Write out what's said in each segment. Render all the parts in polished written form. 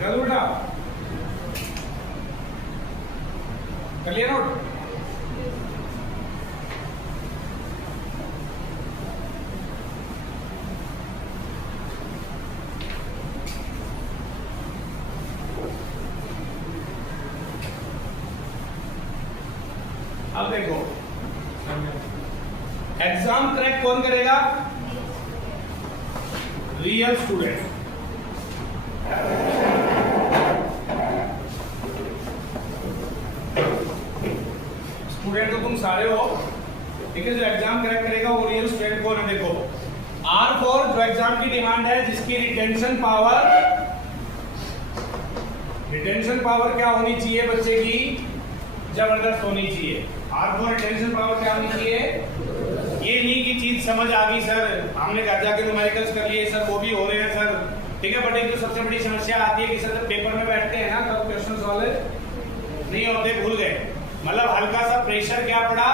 गिरा दो बेटा, कर लिया नोट। अब देखो एग्जाम क्रैक कौन करेगा? Real student. स्टूडेंट तो तुम सारे हो, ठीक है। जो एग्जाम क्रैक करेगा वो रियल स्टूडेंट कौन है? देखो R4 जो एग्जाम की डिमांड है, जिसकी रिटेंशन पावर क्या होनी चाहिए बच्चे की? जबरदस्त होनी चाहिए। R4 रिटेंशन पावर क्या होनी चाहिए? ये नहीं की चीज समझ आ गई सर, हमने घर जाके न्यूमेरिकल्स कर लिए सर, वो भी हो रहे हैं सर, ठीक है। बट एक जो सबसे बड़ी समस्या आती है कि सर पेपर में बैठते हैं ना तब क्वेश्चन सॉल्व नहीं होते, भूल गए। मतलब हल्का सा प्रेशर क्या पड़ा,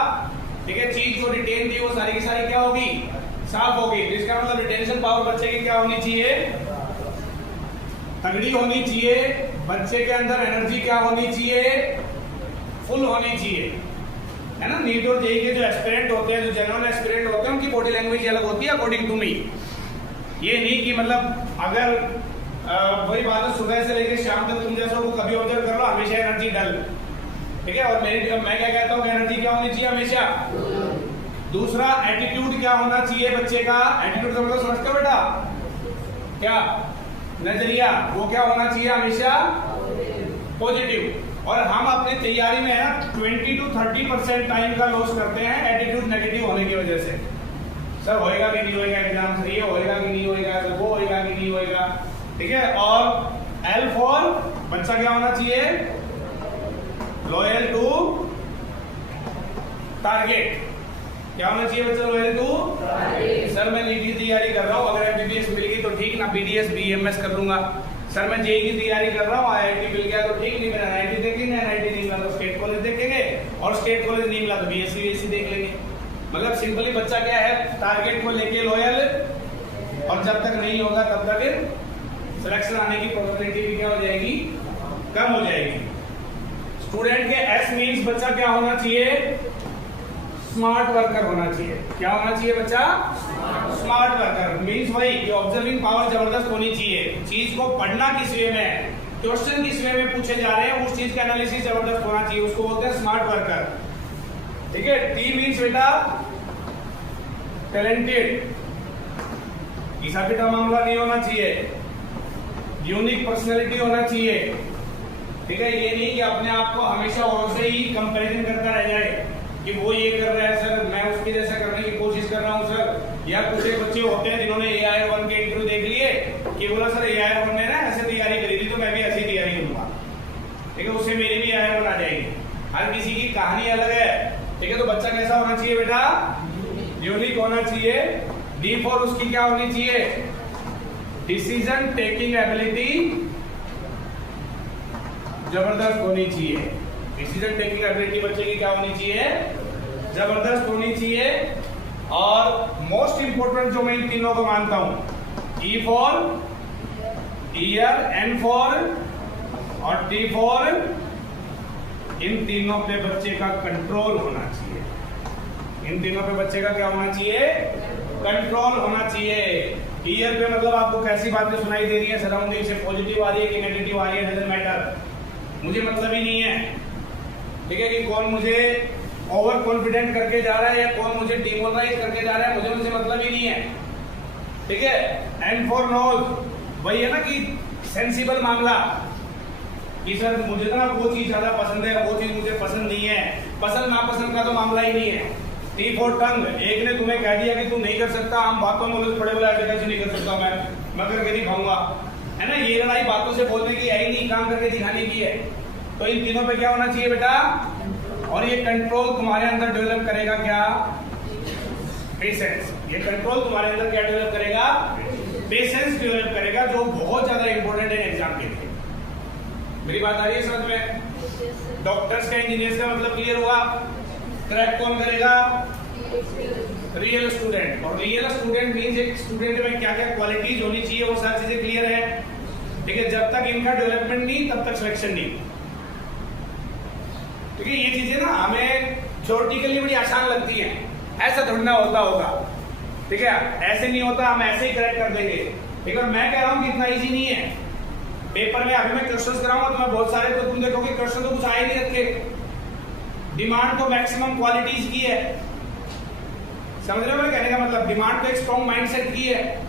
ठीक है, चीज जो रिटेन थी वो सारी की सारी क्या होगी? साफ होगी। इसका मतलब रिटेंशन पावर बच्चे की क्या होनी चाहिए? तगड़ी होनी चाहिए। बच्चे के अंदर एनर्जी क्या होनी चाहिए? फुल होनी चाहिए, है ना। नीट और जेईई के जो एस्पिरेंट होते हैं, जो जेन्युइन एस्पिरेंट होते हैं, उनकी बॉडी लैंग्वेज अलग होती है अकॉर्डिंग टू मी। ये नहीं कि मतलब अगर वही बात है सुबह से लेकर शाम तक तुम जैसा को कभी ऑब्जर्व कर लो, हमेशा एनर्जी डल, ठीक है। और मैं क्या कहता हूँ, एनर्जी क्या होनी चाहिए हमेशा? दूसरा एटीट्यूड क्या होना चाहिए बच्चे का? एटीट्यूड का मतलब समझते हो बेटा? क्या नजरिया, वो क्या होना चाहिए हमेशा? पॉजिटिव। और हम अपनी तैयारी में है ना 20 to 30% टाइम का लॉस करते हैं एटीट्यूड नेगेटिव होने की वजह से। सर होएगा कि नहीं होएगा एग्जाम, सर ये होएगा कि नहीं होएगा, सर वो होएगा कि नहीं होएगा, ठीक है। और L फॉर बच्चा क्या होना चाहिए? Loyal to target. क्या होना चाहिए बच्चा? Loyal to. सर मैं नीट की तैयारी कर रहा हूँ, अगर MBBS मिल गई तो ठीक ना, BDS BMS कर लूंगा। सर मैं जेईई की तैयारी कर रहा हूँ, IIT मिल गया तो ठीक, नहीं मेरा NIT देखेंगे, NIT नहीं मिला तो स्टेट कॉलेज देखेंगे, और स्टेट कॉलेज नहीं मिला तो BSc देख लेंगे। मतलब सिंपली बच्चा क्या है? टारगेट को लेके लॉयल, और जब तक नहीं होगा तब तक सिलेक्शन आने की प्रोबेबिलिटी भी क्या हो जाएगी? कम हो जाएगी। स्टूडेंट के S मींस बच्चा क्या होना चाहिए? स्मार्ट वर्कर होना चाहिए। क्या होना चाहिए बच्चा? स्मार्ट वर्कर मींस वही कि ऑब्जर्विंग पावर जबरदस्त होनी चाहिए। चीज को पढ़ना किस वे में है, क्वेश्चन किस वे में पूछे जा रहे हैं, उस चीज का एनालिसिस जबरदस्त होना चाहिए, उसको बोलते हैं स्मार्ट वर्कर, ठीक है। T मींस बेटा टैलेंटेड, ईसा पिटा मामला नहीं होना चाहिए, यूनिक पर्सनैलिटी होना चाहिए, ठीक है। ये नहीं कि अपने आप को हमेशा औरों से ही कंपैरिजन करता रह जाए कि वो ये कर रहा है सर, मैं उसके जैसा करने की कोशिश कर रहा हूँ सर। या कुछ बच्चे होते हैं जिन्होंने AI1 के इंटरव्यू देख लिए कि बोला सर AI1 ने ना ऐसे तैयारी करी थी तो मैं भी ऐसी तैयारी करूंगा, ठीक है, उससे मेरी भी AI1 आ जाएगी। हर किसी की कहानी अलग है, ठीक है। तो बच्चा कैसा होना चाहिए बेटा? यूनिक होना चाहिए। D फॉर उसकी क्या होनी चाहिए? डिसीजन टेकिंग एबिलिटी जबरदस्त होनी चाहिए। डिसीजन टेकिंग एबिलिटी बच्चे की क्या होनी चाहिए? जबरदस्त होनी चाहिए। और मोस्ट इंपोर्टेंट जो मैं इन तीनों को मानता हूं, E for year, N for और T फॉर, इन तीनों पे बच्चे का कंट्रोल होना चाहिए। इन तीनों पे बच्चे का क्या होना चाहिए? कंट्रोल होना चाहिए। ईयर पे मतलब आपको कैसी बातें सुनाई दे रही है सराउंडिंग से, पॉजिटिव आ रही है कि नेगेटिव आ रही है, डजंट मैटर, मुझे मतलब ही नहीं है, ठीक है, कि कौन मुझे ओवर कॉन्फिडेंट करके जा रहा है या कौन मुझे डिमोरलाइज करके जा रहा है, मुझे उनसे मतलब ही नहीं है, ठीक है। एंड फॉर नोज, वही है ना कि सेंसिबल मामला कि सर मुझे ना वो चीज ज्यादा पसंद है, वो चीज मुझे पसंद नहीं है, पसंद नापसंद का तो मामला ही नहीं है। टी फॉर टंग, एक ने तुम्हें कह दिया कि तू नहीं कर सकता, हम बातों में बड़े बड़े ऐसे कैसे नहीं कर सकता, मैं करके दिखाऊंगा, है ना। ये लड़ाई बातों से बोलने की है ही नहीं, काम करके दिखाने की है। तो इन तीनों पे क्या होना चाहिए बेटा? और ये कंट्रोल तुम्हारे अंदर डेवलप करेगा क्या? पेशेंस। ये कंट्रोल तुम्हारे अंदर क्या डेवलप करेगा? पेशेंस डेवलप करेगा, जो बहुत ज्यादा इंपॉर्टेंट है एग्जाम के लिए। मेरी बात आ रही है समझ में? डॉक्टर्स का, इंजीनियर्स का मतलब क्लियर हुआ? क्रैक कौन करेगा? Real student. और रियल स्टूडेंट मींस एक स्टूडेंट में क्या क्या क्वालिटीज होनी चाहिए, वो सारी चीजें क्लियर है। ठीक है, जब तक इनका डेवलपमेंट नहीं तब तक सिलेक्शन नहीं। ठीक है, ये चीजें ना हमें थ्योरेटिकली बड़ी आसान लगती हैं, ऐसा थोड़ी ना होता होगा। ठीक है, ऐसे नहीं होता, हम ऐसे ही करेक्ट कर देंगे। ठीक है, मैं कह रहा हूं कि इतना इजी नहीं है। पेपर में अभी मैं क्वेश्चंस कराऊंगा तो मैं बहुत सारे, तो तुम देखोगे क्वेश्चन तो कुछ आए नहीं रखे, डिमांड तो मैक्सिमम क्वालिटीज की है। समझ रहे हो मैं कहने का मतलब? डिमांड तो एक स्ट्रॉन्ग माइंडसेट की है।